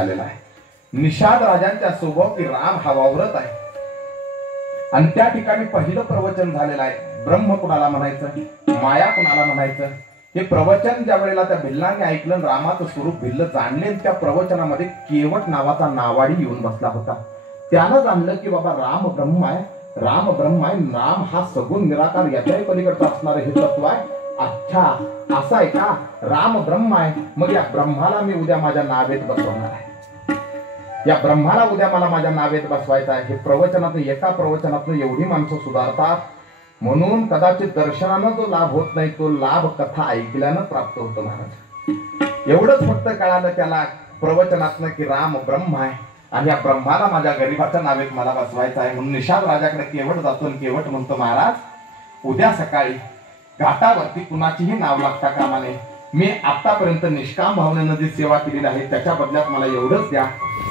आलेला आहे. निषाद राजांच्या स्वभाव की राम हा वावरत आहे आणि त्या ठिकाणी पहिलं प्रवचन झालेलं आहे. ब्रह्म कुणाला म्हणायचं, माया कुणाला म्हणायचं, हे प्रवचन ज्या वेळेला त्या भिल्लाने ऐकलं, रामाचं स्वरूप भिल्ल जाणले. त्या प्रवचनामध्ये केवट नावाचा नावाडी येऊन बसला होता. त्यानं जाणलं की बाबा राम ब्रह्म आहे, राम ब्रह्म आहे, राम हा सगुण निराकार याच्याही पलीकडचं असणार हे तत्व आहे. अच्छा असं आहे का, राम ब्रह्म आहे, मग या ब्रह्माला मी उद्या माझ्या नावेत बसवणार आहे, या ब्रह्माला उद्या मला माझ्या नावेत बसवायचं आहे. हे प्रवचनात एका प्रवचनातून एवढी माणसं सुधारतात. म्हणून कदाचित दर्शनानं जो लाभ होत नाही तो लाभ कथा ऐकल्यानं प्राप्त होतो महाराज. एवढंच फक्त कळालं त्याला प्रवचनातनं की राम ब्रह्म आहे आणि या ब्रह्माला माझ्या गरीबाच्या नावेत मला बसवायचं आहे. म्हणून निषाद राजाकडे केवट जातो आणि केवट म्हणतो, महाराज उद्या सकाळी घाटावरती कुणाचीही नाव लागता कामा नये. मी आतापर्यंत निष्काम भावनेनं जी सेवा केलेली आहे त्याच्या बदल्यात मला एवढंच द्या,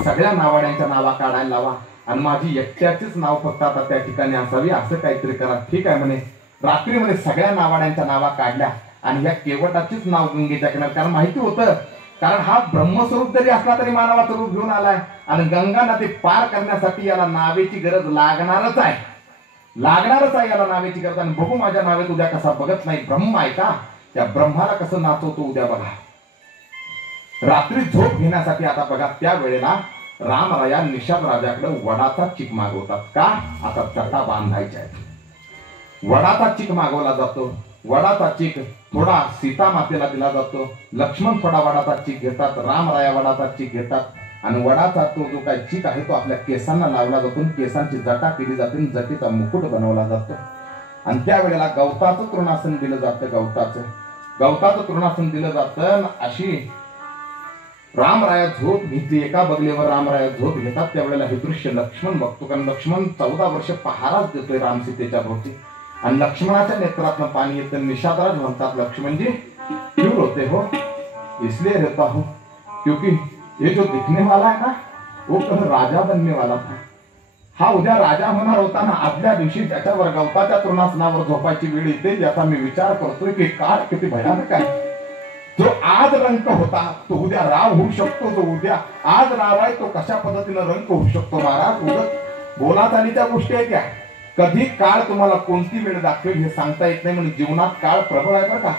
सगळ्या नावाड्यांच्या नावा काढायला लावा आणि माझी एकट्याचीच नाव फक्त आता त्या ठिकाणी असावी, असं काहीतरी करा. ठीक आहे म्हणे. रात्रीमध्ये सगळ्या नावाड्यांच्या नावा काढल्या आणि या केवटाचीच नाव गंगेच्या किनार, कारण माहिती होतं, कारण हा ब्रह्मस्वरूप जरी असला तरी मानवाचं रूप घेऊन आलाय आणि गंगा नदी पार करण्यासाठी याला नावेची गरज लागणारच आहे, लागणारच आहे याला नावेची गरज. आणि बघू माझ्या नावेत उद्या कसा, बघत नाही ब्रह्म आहे का, त्या ब्रह्माला कसं नाचवतो उद्या बघा. रात्री झोप घेण्यासाठी आता बघा त्या वेळेला रामराया निषाद राजाकडे वडाचा चिक मागवतात. का, आता चटा बांधायच्या आहेत. वडाचा चिक मागवला जातो. वडाचा चिक थोडा सीता मातेला दिला जातो. लक्ष्मण थोडा वडाचा चिक घेतात, रामराया वडाचा चिक घेतात आणि वडाचा तो जो काही चिक आहे तो आपल्या केसांना लावला जातो. केसांची जटा केली जाते, जटीचा मुकुट बनवला जातो आणि त्यावेळेला गवताचं तृणासन दिलं जातं. गवताचं तृणासन दिलं जातं. अशी रामराया झोप घेतली, एका बगलेवर रामराया झोप घेतात. त्यावेळेला हे दृश्य लक्ष्मण बघतो, कारण लक्ष्मण 14 वर्ष पहाराच देतोय राम सीतेच्या भोवती आणि लक्ष्मणाच्या नेत्रातनं पाणी येतं. निषादराज म्हणतात, लक्ष्मणजी क्यों रोते हो, इसलिए रहता हूं क्योंकि ये जो दिखने वाला है ना वो कल राजा बनने वाला था. हा उद्या राजा होणार होता ना, आदल्या दिवशी त्याच्यावर गवताच्या तृणासनावर झोपायची वेळ येते. याचा मी विचार करतोय की काळ किती भयानक आहे. जो आज रंक होता तो उद्या राव होऊ शकतो, जो उद्या आज राव आहे तो कशा पद्धतीने रंक होऊ शकतो. महाराज उगत बोलाचालीच्या गोष्टी आहेत त्या, कधी काळ तुम्हाला कोणती वेळ दाखवेल हे सांगता येत नाही. म्हणजे जीवनात काळ प्रबळ आहे बरं का,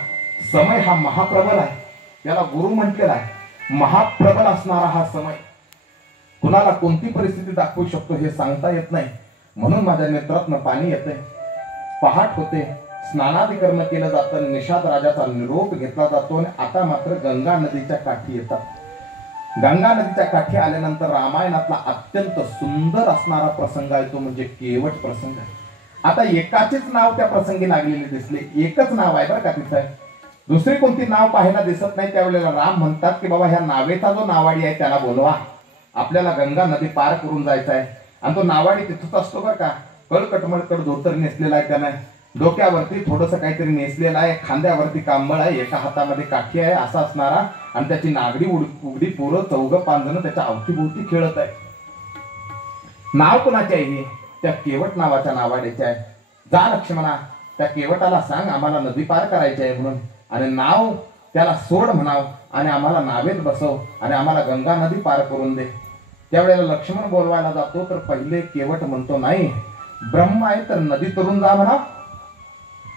समय हा महाप्रबल आहे, त्याला गुरु म्हटलेला आहे. महाप्रबल असणारा हा समय कुणाला कोणती परिस्थिती दाखवू शकतो हे सांगता येत नाही. म्हणून माझ्या नेत्रातनं पाणी येते. पहाट होते, स्नानादी कर्म केलं जातं, निषाद राजाचा निरोप घेतला जातो आणि आता मात्र गंगा नदीच्या काठी येतात. गंगा नदीच्या काठी आल्यानंतर रामायणातला अत्यंत सुंदर असणारा प्रसंग आहे तो म्हणजे केवट प्रसंग. आता एकाचेच नाव त्या प्रसंगी लागलेले दिसले, एकच नाव आहे बरं का तिथं, दुसरी कोणती नाव पाहायला दिसत नाही. त्यावेळेला राम म्हणतात की बाबा ह्या नावेचा जो नावाडी आहे त्याला बोलवा, आपल्याला गंगा नदी पार करून जायचं आहे. आणि तो नावाडी तिथंच असतो बरं का, कळकटमळकट धोतर नेसलेला आहे त्यानं, डोक्यावरती थोडस काहीतरी नेसलेलं आहे, खांद्यावरती कांबळ आहे, एका हातामध्ये काठी आहे असा असणारा आणि त्याची नागडी उघडी पोरं 14-15 जण त्याच्या अवतीभोवती खेळत आहे. नाव कोणाचे आहे हे, त्या केवट नावाच्या नावाड्याचे आहे. जा लक्ष्मणा त्या केवटाला सांग आम्हाला नदी पार करायची आहे म्हणून, आणि नाव त्याला सोड म्हणाव आणि आम्हाला नावेत बसव आणि आम्हाला गंगा नदी पार करून दे. त्यावेळेला लक्ष्मण बोलवायला जातो तर पहिले केवट म्हणतो, नाही ब्रह्म आहे तर नदी तरून जा म्हणा.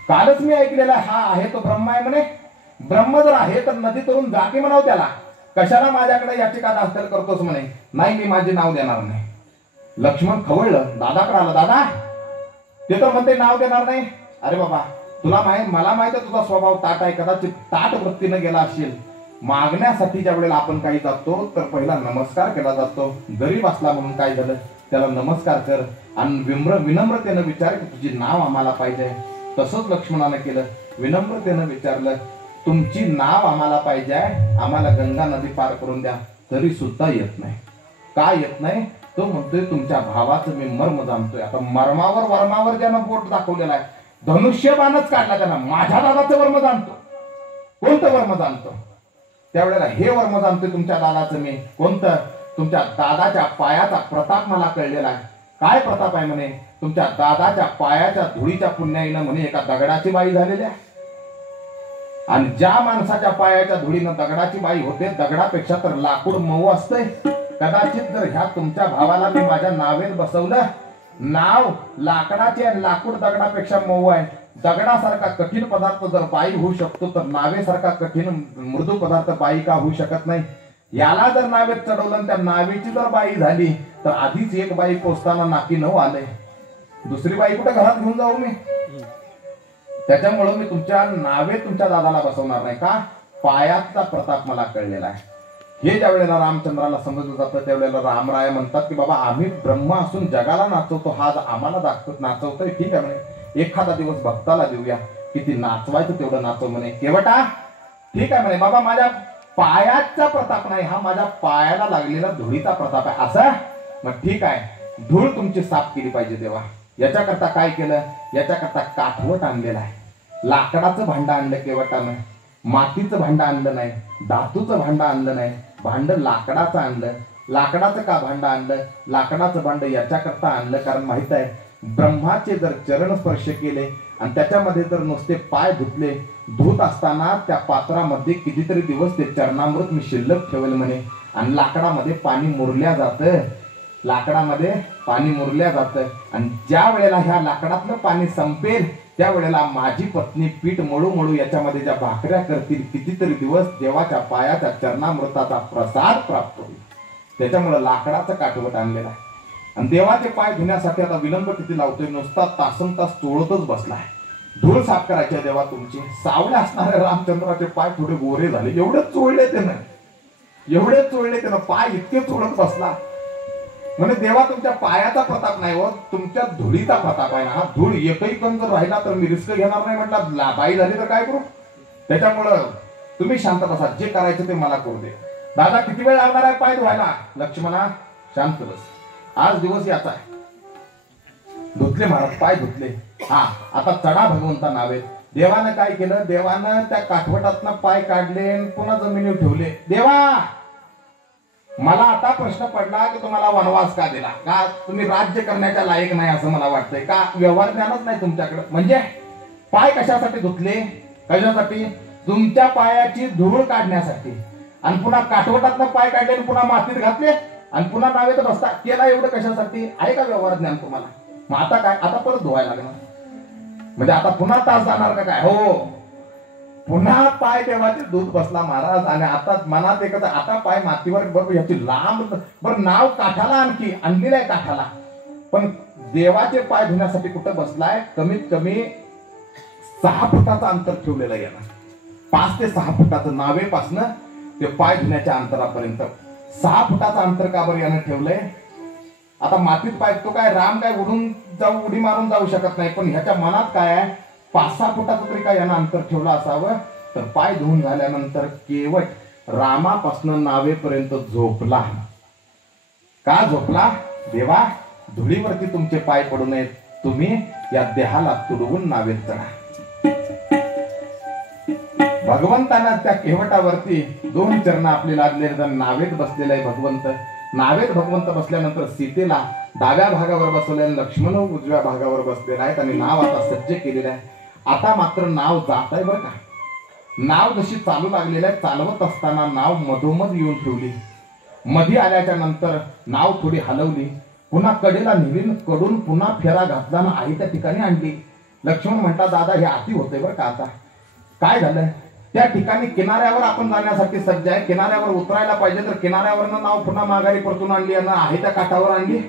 कालच मी ऐकलेला हा आहे तो ब्रह्म आहे म्हणे, ब्रह्म जर आहे तर नदी तरून जागे म्हणाव त्याला, कशाला माझ्याकडे याचिका दाखल करतोस म्हणे. नाही मी माझे नाव देणार नाही. लक्ष्मण खवळलं, दादाकडे आला, दादा ते तर म्हणते नाव देणार नाही. अरे बाबा तुला मला माहित आहे तुझा स्वभाव ताट आहे, कदाचित ताट वृत्तीने गेला असेल. मागण्यासाठी ज्या वेळेला आपण काही जातो तर पहिला नमस्कार केला जातो. गरीब असला म्हणून काय झालं, त्याला नमस्कार कर आणि विनम्रतेनं विचार की तुझी नाव आम्हाला पाहिजे. तसंच लक्ष्मणानं केलं, विनम्रतेनं विचारलं तुमची नाव आम्हाला पाहिजे, आम्हाला गंगा नदी पार करून द्या. तरी सुद्धा येत नाही. का येत नाही, तो म्हणतोय तुमच्या भावाचं मी मर्म जाणतोय. आता मर्मावर वर्मावर ज्यानं बोट दाखवलेला आहे, धनुष्यबाणच काढला त्यानं, माझ्या दादाचं वर्म जाणतो. कोणतं वर्म जाणतो, त्यावेळेला हे वर्म जाणतोय तुमच्या दादाचं मी. कोणतं, तुमच्या दादाच्या पायाचा प्रताप मला कळलेला आहे. काय प्रताप आहे म्हणे, तुमच्या दादाच्या पायाच्या धुळीच्या पुण्याईनं म्हणे एका दगडाची बाई झालेली आहे. आणि ज्या माणसाच्या पायाच्या धुळीनं दगडाची बाई होते, दगडापेक्षा तर लाकूड मऊ असतंय. कदाचित जर ह्या तुमच्या भावाला मी माझ्या नावेत बसवलं, नाव लाकडाचे आणि लाकूड दगडापेक्षा मऊ आहे, दगडासारखा कठीण पदार्थ जर बाई होऊ शकतो तर नावेसारखा कठीण मृदू पदार्थ बाई का होऊ शकत नाही? याला जर नावेत चढवलं, त्या नावेची जर बाई झाली तर आधीच एक बाई पोचताना नाकी 9 आले, दुसरी बाई कुठे घरात घेऊन जाऊ मी? त्याच्यामुळे मी तुमच्या नावेत तुमच्या दादाला बसवणार नाही. का? पायाचा प्रताप मला कळलेला आहे. हे ज्या वेळेला रामचंद्राला समजलं जातं त्यावेळेला रामराय म्हणतात की बाबा आम्ही ब्रह्म असून जगाला नाचवतो, हा आम्हाला दाखवत नाचवतोय, ठीक आहे म्हणे, एखादा दिवस भक्ताला देऊया, किती नाचवायचं तेवढं नाचव म्हणे. केवटा ठीक आहे म्हणे, बाबा माझ्या पायाचा प्रताप नाही, हा माझ्या पायाला लागलेला धुळीचा प्रताप आहे. असं मग ठीक आहे, धूळ तुमची साफ केली पाहिजे देवा. याच्याकरता काय केलं? याच्याकरता काठवट आणलेला आहे. लाकडाचं भांडं आणलं केवटानं, मातीचं भांडं आणलं नाही, धातूचं भांडं आणलं नाही, भांडं लाकडाचं आणलं. लाकडाचं का भांडं आणलं? लाकडाचं भांडं याच्याकरता आणलं कारण माहित आहे ब्रह्माचे जर चरण स्पर्श केले आणि त्याच्यामध्ये जर नुसते पाय धुतले, धुत असताना त्या पात्रामध्ये कितीतरी दिवस ते चरणामृत मी शिल्लक ठेवेल म्हणे. आणि लाकडामध्ये पाणी मुरल्या जातं, लाकडामध्ये पाणी मुरल्या जातं आणि ज्या वेळेला ह्या लाकडातलं पाणी संपेल त्यावेळेला माझी पत्नी पीठ मळू मळू याच्यामध्ये ज्या भाकऱ्या करतील, कितीतरी दिवस देवाच्या पायाच्या चरणामृताचा प्रसाद प्राप्त होईल. त्याच्यामुळे लाकडाचं काठवट आणलेलं आहे. आणि देवाचे पाय धुण्यासाठी आता विलंब किती लावतोय? नुसता तासनतास चोळतच बसलाय. धूळ साफ करायची देवा तुमची. सावळे असणारे रामचंद्राचे पाय थोडे गोरे झाले, एवढे चोळले त्यानं, एवढे चोळले त्यानं, पाय इतके चोळत बसला. म्हणजे देवा तुमच्या पायाचा प्रताप नाही हो, तुमच्या धुळीचा प्रताप आहे ना. हा धूळ एकही कण जर राहिला तर मी रिस्क घेणार नाही म्हटलं, बाई झाली तर काय करू? त्याच्यामुळं तुम्ही शांत बसा, जे करायचं ते मला करू दे. दादा किती वेळ लागणार आहे पाय धुवायला? लक्ष्मणा शांत बस, आज दिवस याचा आहे. धुतले महाराज, पाय धुतले. हा आता चढा भगवंता नावे. देवानं काय केलं? देवानं त्या काठवटातनं पाय काढले पुन्हा जमिनीवर ठेवले. देवा मला आता प्रश्न पडला की तुम्हाला वनवास का दिला? का तुम्ही राज्य करण्याच्या लायक नाही असं मला वाटतंय? का व्यवहार ज्ञानच नाही तुमच्याकडे? म्हणजे पाय कशासाठी धुतले? कशासाठी? तुमच्या पायाची धूळ काढण्यासाठी. आणि पुन्हा काठवटातनं पाय काढले आणि पुन्हा मातीत घातले आणि पुन्हा नावेत बसता केला. एवढं कशासाठी? आहे का व्यवहार ज्ञान तुम्हाला? मग आता काय? आता परत धुवायला लागणार म्हणजे आता पुन्हा तास जाणार का काय? हो, पुन्हा पाय देवाचे दूध बसला महाराज. आणि आता मनात एकच, आता पाय मातीवर बरोबर याची लांब बरं नाव काठाला आणखी आणलेलं आहे काठाला, पण देवाचे पाय धुण्यासाठी कुठं बसलाय? कमीत कमी 6 फुटाचं अंतर ठेवलेलं आहे याला. 5 ते 6 फुटाचं नावेपासनं ते पाय धुण्याच्या अंतरापर्यंत 6 फुटाचं अंतर का बरं यानं ठेवलंय? आता मातीत पाय तो काय राम काय उडी मारून जाऊ शकत नाही, पण ह्याच्या मनात काय आहे? 5-6 फुटाचं तरी काय यानं अंतर ठेवलं असावं. तर पाय धुवून झाल्यानंतर केवट रामापासून नावेपर्यंत झोपला. का झोपला? देवा धुळीवरती तुमचे पाय पडू नयेत, तुम्ही या देहाला तुडवून नावेत चढा. भगवंतानं त्या केवटावरती 2 चरण आपले लागलेले, नावेत बसलेला आहे भगवंत. नावेत भगवंत बसल्यानंतर सीतेला डाव्या भागावर बसवले, लक्ष्मण उजव्या भागावर बसलेला आहेत आणि नाव आता सज्ज केलेलं आहे. आता मात्र नाव जात आहे बरं का. नाव जशी चालू लागलेलं आहे, चालवत असताना नाव मधोमध येऊन ठेवली. मध्ये आल्याच्या नंतर नाव थोडी हलवली, पुन्हा कडेला नेली, कडून पुन्हा फेरा घातला ना आई त्या ठिकाणी आणली. लक्ष्मण म्हणता दादा हे अति होतंय बरं का. आता काय झालंय? त्या ठिकाणी किनाऱ्यावर आपण जाण्यासाठी सज्ज आहे, किनाऱ्यावर उतरायला पाहिजे, तर किनाऱ्यावरनं नाव पुन्हा माघारी परतून आणली आणि आहे त्या काठावर आणली.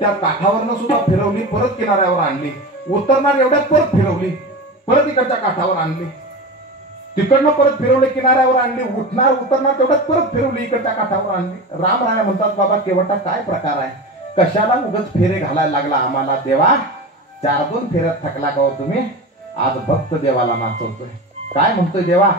त्या काठावरनं सुद्धा फिरवली, परत किनाऱ्यावर आणली. उतरणार एवढ्यात परत फिरवली, परत इकडच्या काठावर आणली, तिकडनं परत फिरवली, किनाऱ्यावर आणली. उतरणार तेवढ्यात परत फिरवली, इकडच्या काठावर आणली. रामराया म्हणतात बाबा केवटा काय प्रकार आहे? कशाला उगाच फेरे घालायला लागला आम्हाला? देवा 4-2 फेऱ्यात थकला का हो तुम्ही? आज भक्त देवाला नाचवतोय. काय म्हणतोय देवा?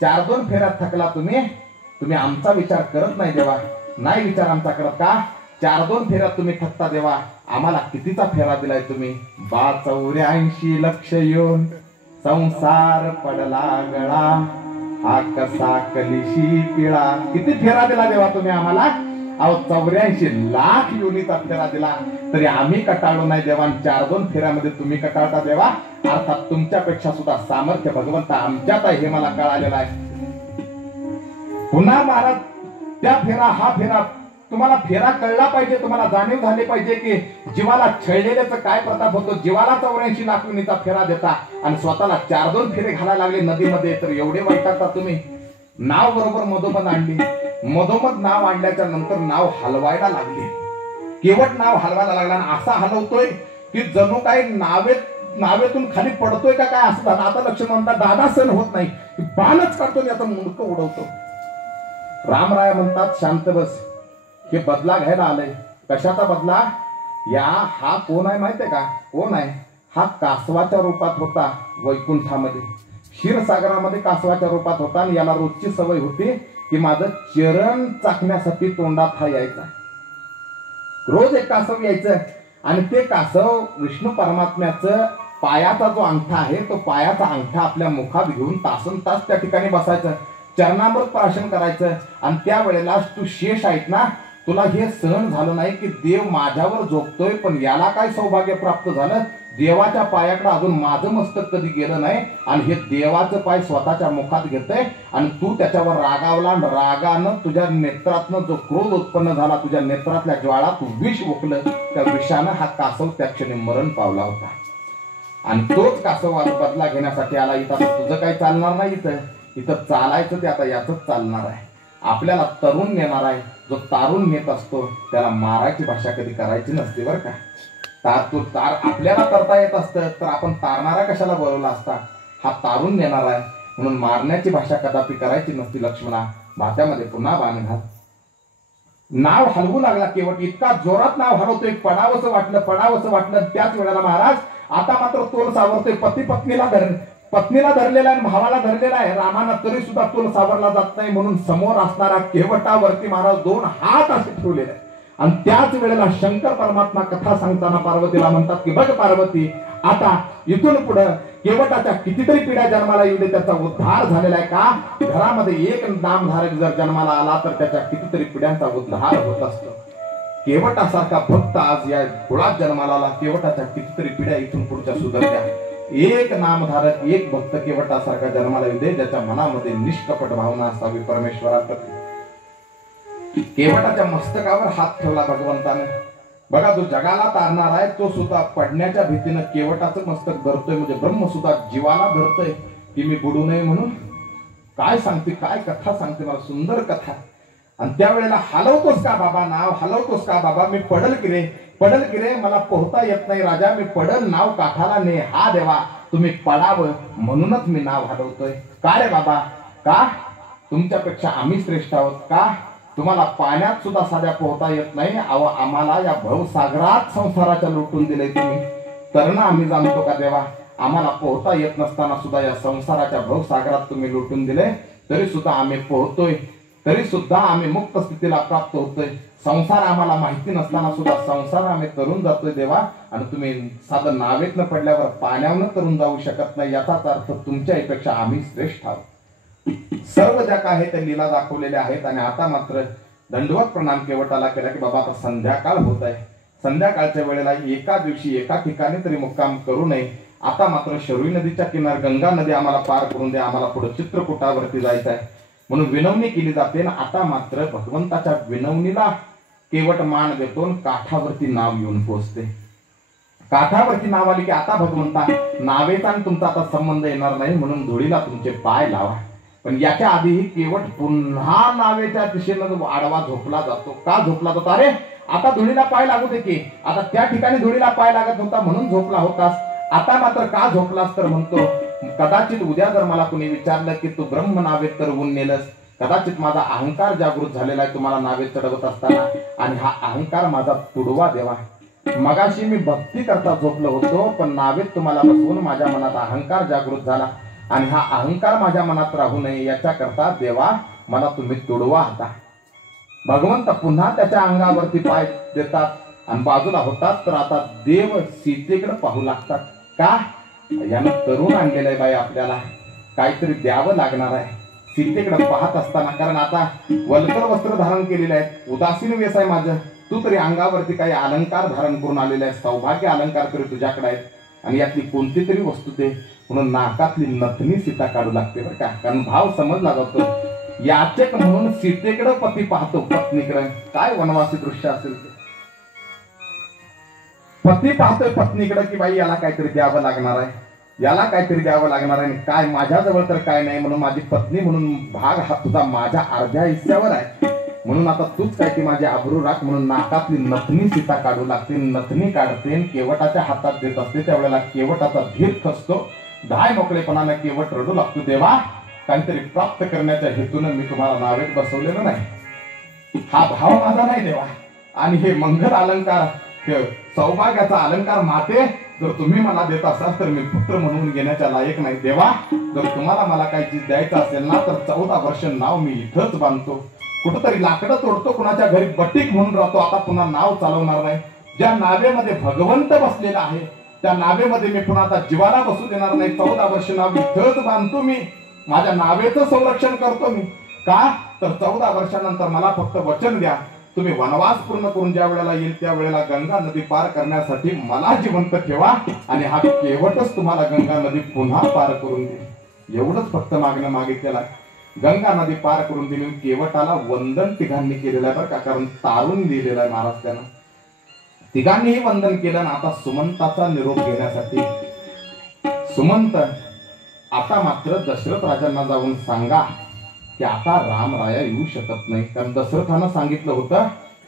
4-2 फेऱ्यात थकला तुम्ही आमचा विचार करत नाही देवा. नाही विचार आमचा करत का? 4-2 फेऱ्यात तुम्ही थकता देवा. आम्हाला कितीचा फेरा दिलाय तुम्ही? 84 लक्ष येऊन संसार पडला गळा, हा कसा कलिशी पिळा. किती फेरा दिला देवा तुम्ही आम्हाला? अहो 84 लाख योनीचा फेरा दिला तरी आम्ही कटाळलो नाही देवा. 4-2 फेऱ्यामध्ये तुम्ही कटाळता देवा. अर्थात तुमच्यापेक्षा सुद्धा सामर्थ्य भगवंत आमच्यात आहे हे मला कळालेलं आहे. पुन्हा महाराज त्या फेरा हा फेरा तुम्हाला फेरा कळला पाहिजे, तुम्हाला जाणीव झाली पाहिजे की जीवाला छळलेल्याचा काय प्रताप होतो. जीवाला 84 लाखणीचा फेरा देता आणि स्वतःला 4-2 फेरे घालायला लागले नदीमध्ये, तर एवढे वैतागता तुम्ही. नाव बरोबर मधोमध आणली, मधोमध नाव आणल्याच्या नंतर नाव हलवायला लागली. केवट नाव हलवायला लागला आणि असा हलवतोय की जणू काय नावेतून खाली पडतोय का काय असं झालं. आता लक्ष्मण म्हणतात दादा सण होत नाही, बाणच काढतो याचा मुंडकं उडवतो. रामराय म्हणतात शांत बस, हे बदला घ्यायला आलंय. कशाचा बदला? हा कोण आहे माहितीये का? कोण आहे हा? कासवाच्या रूपात होता वैकुंठामध्ये, क्षीरसागरामध्ये कासवाच्या रूपात होता आणि याला रोजची सवय होती की माझं चरण चाखण्यासाठी तोंडात हा यायचा. रोज एक कासव यायचं आणि ते कासव विष्णू परमात्म्याचं पायाचा जो अंगठा आहे तो पायाचा अंगठा आपल्या मुखात घेऊन तासन तास त्या ठिकाणी बसायचं, चरणामृत प्राशन करायचं. आणि त्यावेळेला तू शेष आहेत ना, तुला हे सहन झालं नाही की देव माझ्यावर झोपतोय, पण याला काय सौभाग्य प्राप्त झालं, देवाच्या पायाकडे अजून माझं मस्तक कधी गेलं नाही आणि हे देवाचं पाय स्वतःच्या मुखात घेतंय आणि तू त्याच्यावर रागावला. रागानं तुझ्या नेत्रातनं जो क्रोध उत्पन्न झाला, तुझ्या नेत्रातल्या ज्वाळा तू विष ओकलं, त्या विषानं हा कासव त्या क्षणी मरण पावला होता. आणि तोच कासव आज बदला घेण्यासाठी आला. इथं तुझं काही चालणार नाही, इथं चालायचं ते आता याचंच चालणार आहे. आपल्याला तरुण नेणार आहे. जो तारून नेत असतो त्याला मारायची भाषा कधी करायची नसते बरं का. तार आपल्याला करता येत असतं तर आपण तारणारा कशाला बोलवला असता. हा तारून नेणार आहे म्हणून मारण्याची भाषा कदापि करायची नसती. लक्ष्मणा भात्यामध्ये पुन्हा बाण घाल. नाव हलवू लागला केवट, इतका जोरात नाव हलवतोय, पडावंसं वाटलं. त्याच वेळेला महाराज आता मात्र तोल सावरतोय. पत्नीला धरलेला आहे, भावाला धरलेला आहे. रामाना तरी सुद्धा तोल सावरला जात नाही म्हणून समोर असणारा केवटावरती महाराज 2 हात असे ठेवलेले आहे. आणि त्याच वेळेला शंकर परमात्मा कथा सांगताना पार्वतीला म्हणतात की बघ पार्वती, आता इथून पुढे केवटाच्या कितीतरी पिढ्या जन्माला येऊ दे, त्याचा उद्धार झालेला आहे का. घरामध्ये एक नामधारक जर जन्माला आला तर त्याच्या कितीतरी पिढ्यांचा उद्धार होत असतो. केवटासारखा भक्त आज या कुळात जन्माला आला. केवटाच्या कितीतरी पिढ्या इथून पुढच्या सुधारल्या. एक नामधारक, एक भक्त केवटासारखा जन्माला येऊ दे, ज्याच्या मनामध्ये निष्कपट भावना असावी परमेश्वराप्रती. केवटाच्या मस्तकावर हात ठेवला भगवंताने. बघा, जो जगाला तारणार आहे तो सुद्धा पडण्याच्या भीतीनं केवटाचं मस्तक धरतोय. म्हणजे ब्रह्म सुद्धा जीवाला धरतोय की मी बुडू नये म्हणून. काय सांगते, काय कथा सांगते मला, सुंदर कथा. आणि त्यावेळेला हलवतोस का बाबा नाव, हलवतोस का बाबा, मी पडल की रे, मला पोहता येत नाही राजा, मी पडल, नाव काठाला ने. हा देवा, तुम्ही पडावं म्हणूनच मी नाव हलवतोय. का रे बाबा, का तुमच्यापेक्षा आम्ही श्रेष्ठ आहोत का? तुम्हाला पाण्यात सुद्धा साध्या पोहता येत नाही, आम्हाला या भवसागरात संसाराच्या लुटून दिले तुम्ही. तरणं आम्ही जाणतो का देवा? आम्हाला पोहता येत नसताना सुद्धा या संसाराच्या भवसागरात तुम्ही लुटून दिले, तरी सुद्धा आम्ही पोहतोय, तरी सुद्धा आम्ही मुक्त स्थितीला प्राप्त होतोय. संसार आम्हाला माहिती नसताना सुद्धा संसार आम्ही तरून जातोय देवा. आणि तुम्ही साधं नावेतनं पडल्यावर पाण्यावरनं तरून जाऊ शकत नाही, याचाच अर्थ तुमच्यापेक्षा आम्ही श्रेष्ठ आहोत. सर्व ज्या काय आहे त्या लीला दाखवलेल्या आहेत. आणि आता मात्र दंडवत प्रणाम केवटाला केला की बाबा आता संध्याकाळ होत आहे. संध्याकाळच्या वेळेला एका दिवशी एका ठिकाणी तरी मुक्काम करू नये. आता मात्र शरयू नदीच्या किनार गंगा नदी आम्हाला पार करून द्या, आम्हाला पुढे चित्रकूटावरती जायचं आहे म्हणून विनवणी केली जाते. ना आता मात्र भगवंताच्या विनवणीला केवट मान देतो, काठावरती नाव येऊन पोहोचते. काठावरती नाव आली की आता भगवंता नावेचा आणि तुमचा आता संबंध येणार नाही म्हणून धुळीला तुमचे पाय लावा. पण याच्या आधीही केवट पुन्हा नावेच्या दिशेनं आडवा झोपला जातो. का झोपला जातो? अरे आता धुळीला पाय लागू दे की, आता त्या ठिकाणी धुळीला पाय लागत होता म्हणून झोपला होतास, आता मात्र का झोपलास? तर म्हणतो कदाचित उद्या जर मला कुणी विचारलं की तू ब्रह्म नावेत तरवून नेलस, कदाचित माझा अहंकार जागृत झालेला आहे तुम्हाला नावेत चढवत असताना, आणि हा अहंकार माझा तुडवा देवा. मगाशी मी भक्ती करता झोपलो होतो, पण नावेत तुम्हाला बसवून माझ्या मनात अहंकार जागृत झाला आणि हा अहंकार माझ्या मनात राहू नये याच्या करता देवा मला तुम्ही तुडवा. आता भगवंत पुन्हा त्याच्या अंगावरती पाय देतात आणि बाजूला होतात. तर आता देव सीतेकडे पाहू लागतात. का? यानं तरुण आणलेलं आहे बाई, आपल्याला काहीतरी द्यावं लागणार आहे. सीतेकडे पाहत असताना, कारण आता वल्कर वस्त्र धारण केलेले आहेत, उदासीन वेश आहे माझं, तू तरी अंगावरती काही अलंकार धारण करून आलेले आहे, सौभाग्य अलंकार तरी तुझ्याकडे आहेत आणि यातली कोणती तरी वस्तू दे म्हणून नाकातली नथनी सीता काढू लागते बरं का. कारण भाव समजला जातो, याचक म्हणून सीतेकडे पती पाहतो पत्नीकडे. काय वनवासी दृश्य असेल ते. पती पाहतोय पत्नीकडे की बाई याला काहीतरी द्यावं लागणार आहे, याला काहीतरी द्यावं लागणार आहे. काय माझ्याजवळ तर काय नाही, म्हणून माझी पत्नी म्हणून भाग हा तुझा माझ्या अर्ध्या हिस्स्यावर आहे, म्हणून आता तूच काय ती माझी आबरू राख. म्हणून नाकातली नथनी सीता काढू लागते. नथनी काढते, केवटाच्या हातात देत असते. त्यावेळेला केवटाचा धीर खचतो. धाय मोकळेपणानं केवट रडू लागतो, देवा काहीतरी प्राप्त करण्याच्या हेतून मी तुम्हाला नावेत बसवलेलं नाही. हा भाव माझा नाही देवा. आणि हे मंगल अलंकार, सौभाग्याचा अलंकार माते जर तुम्ही मला देत असाल तर मी पुत्र म्हणून घेण्याच्या लायक नाही देवा. जर तुम्हाला मला काही चीज द्यायचं असेल ना तर 14 वर्ष नाव मी इथंच बांधतो. कुठंतरी लाकडं तोडतो, कुणाच्या घरी बटीक म्हणून राहतो. आता पुन्हा नाव चालवणार नाही. ज्या नावेमध्ये भगवंत बसलेला आहे त्या नावेमध्ये मी पुन्हा आता जीवाला बसू देणार नाही. 14 वर्ष नाव इथंच बांधतो मी. माझ्या नावेचं संरक्षण करतो मी. का तर 14 वर्षानंतर मला फक्त वचन द्या, तुम्ही वनवास पूर्ण करून ज्या वेळेला येईल त्या वेळेला गंगा नदी पार करण्यासाठी मला जिवंत ठेवा आणि हा केवटच तुम्हाला गंगा नदी पुन्हा पार करून देईल. एवढंच फक्त मागणं मागितलेलं आहे. गंगा नदी पार करून दिली. केवटाला वंदन तिघांनी केलेलं आहे बरं का, कारण तारून दिलेलं आहे महाराज त्यानं. तिघांनीही वंदन केलं. आता सुमंताचा निरोप घेण्यासाठी सुमंत आता मात्र दशरथ राजांना जाऊन सांगा की आता रामराया येऊ शकत नाही. कारण दशरथानं सांगितलं होतं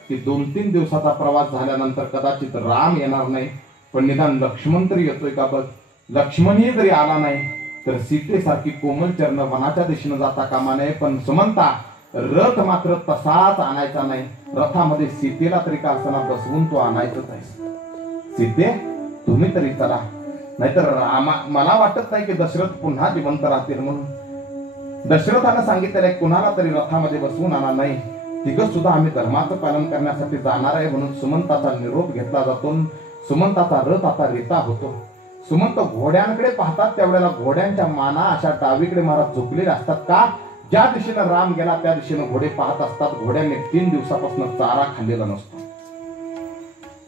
की 2-3 दिवसाचा प्रवास झाल्यानंतर कदाचित राम येणार नाही, पण निदान लक्ष्मण तरी येतोय का बघ. लक्ष्मणही जरी आला नाही तर सीतेसारखी कोमल चरण वनाच्या दिशेने जाता कामा नये. पण सुमंता रथ मात्र तसाच आणायचा नाही. रथामध्ये सीतेला तरी का असताना बसवून तो आणायचंच आहे. सीते तुम्ही तरी चला, नाहीतर मला वाटत नाही की दशरथ पुन्हा जिवंत राहतील म्हणून. दशरथानं सांगितलेलं आहे कुणाला तरी रथामध्ये बसवून आणा नाही. तिघं सुद्धा आम्ही धर्माचं पालन करण्यासाठी जाणार आहे म्हणून सुमंताचा निरोप घेतला जातो. सुमंताचा रथ आता रेता होतो. सुमंत घोड्यांकडे पाहतात त्यावेळेला घोड्यांच्या माना अशा डावीकडे महाराज झुकलेले असतात. का ज्या दिशेनं राम गेला त्या दिशेनं घोडे पाहत असतात. घोड्यांनी 3 दिवसापासून चारा खाल्लेला नसतो.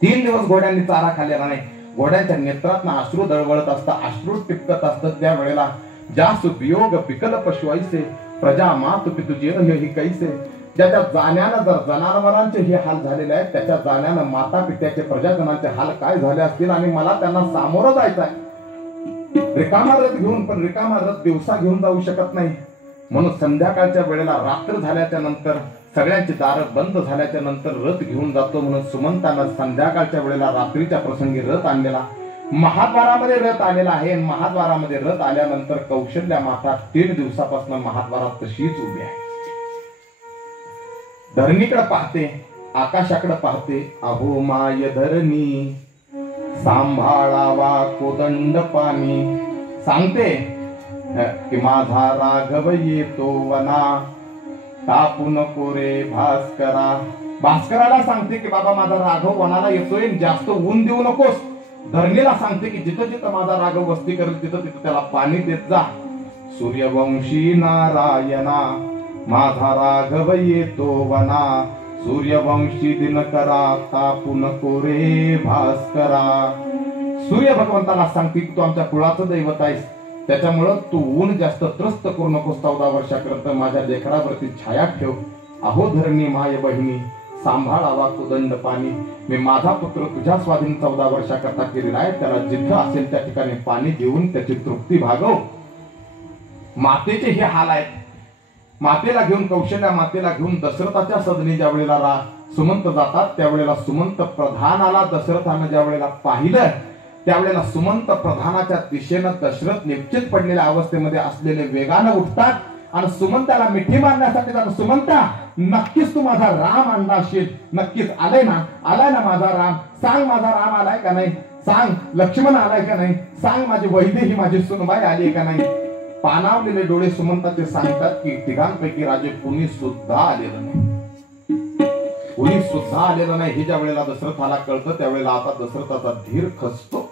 3 दिवस घोड्यांनी चारा खाल्लेला नाही. घोड्यांच्या नेत्रातनं अश्रू दळवळत असतात, अश्रू टिपकत असतात. त्यावेळेला जासु वियोग पिकल पशु ऐसे प्रजा मातु पितु जेव ही कैसे. ज्याच्या जाण्यानं जर जनावरांचे हे हाल झालेले आहेत त्याच्या जाण्यानं माता पित्याचे प्रजाजनांचे हाल काय झाले असतील. आणि मला त्यांना सामोरं जायचं आहे. रिकामा रथ घेऊन, पण रिकामा रथ दिवसा घेऊन जाऊ शकत नाही. म्हणून संध्याकाळच्या वेळेला रात्र झाल्याच्या नंतर सगळ्यांची दारं बंद झाल्याच्या नंतर रथ घेऊन जातो. म्हणून सुमंतानं संध्याकाळच्या वेळेला रात्रीच्या प्रसंगी रथ आणलेला, महाद्वारामध्ये रथ आलेला आहे. महाद्वारामध्ये रथ आल्यानंतर कौशल्या माता 3 दिवसापासून महाद्वारात तशीच उभी आहे. धरणीकडे पाहते, आकाशाकडे पाहते. अहो माय धरणी सांभाळावा कोदंड पाणी. सांगते की माझा राघव येतो वना तापू नको रे भास्करा. भास्कराला सांगते की बाबा माझा राघव वनाला येतोय, जास्त ऊन देऊ नकोस. धरणीला सांगते की जिथं जिथं माझा राघव वस्ती करेल तिथं तिथं त्याला पाणी देत जा. सूर्यवंशी नारायणा माझा राघव येतो वना सूर्यवंशी दिनकरा तापू नको रे भास्करा. सूर्य भगवंताला सांगते की तू आमच्या कुळाचं दैवत आहेस, त्याच्यामुळं तू ऊन जास्त त्रस्त करू नकोस. 14 वर्षाकरता माझ्या लेकरावरती छाया ठेव. अहो धरणी माय बहिणी सांभाळावा कुदंड पाणी. मी माझा पुत्र तुझ्या स्वाधीन 14 वर्षाकरता केलेला आहे. त्याला जिथं असेल त्या ठिकाणी पाणी देऊन त्याची तृप्ती भागव. मातेचे हे हाल आहेत. मातेला घेऊन, कौशल्या मातेला घेऊन दशरथाच्या सदनी ज्या वेळेला सुमंत जातात त्यावेळेला सुमंत प्रधानाला दशरथानं ज्या वेळेला पाहिलं त्यावेळेला सुमंत प्रधानाच्या दिशेनं दशरथ निश्चित पडलेल्या अवस्थेमध्ये असलेले वेगानं उठतात आणि सुमंताला मिठी मारण्यासाठी जातात. सुमंता नक्कीच तू माझा राम आणला असेल, नक्कीच आलाय ना, आलाय ना माझा राम. सांग माझा राम आलाय का नाही, सांग लक्ष्मण आलाय का नाही, सांग माझी वैद्य ही माझी सुनबाई आली का नाही. पानावलेले डोळे सुमंताचे सांगतात की तिघांपैकी राजे कुणी सुद्धा आलेलं नाही, कुणी सुद्धा आलेलं नाही. हे ज्या वेळेला दशरथाला कळतं त्यावेळेला आता दशरथाचा धीर खचतो.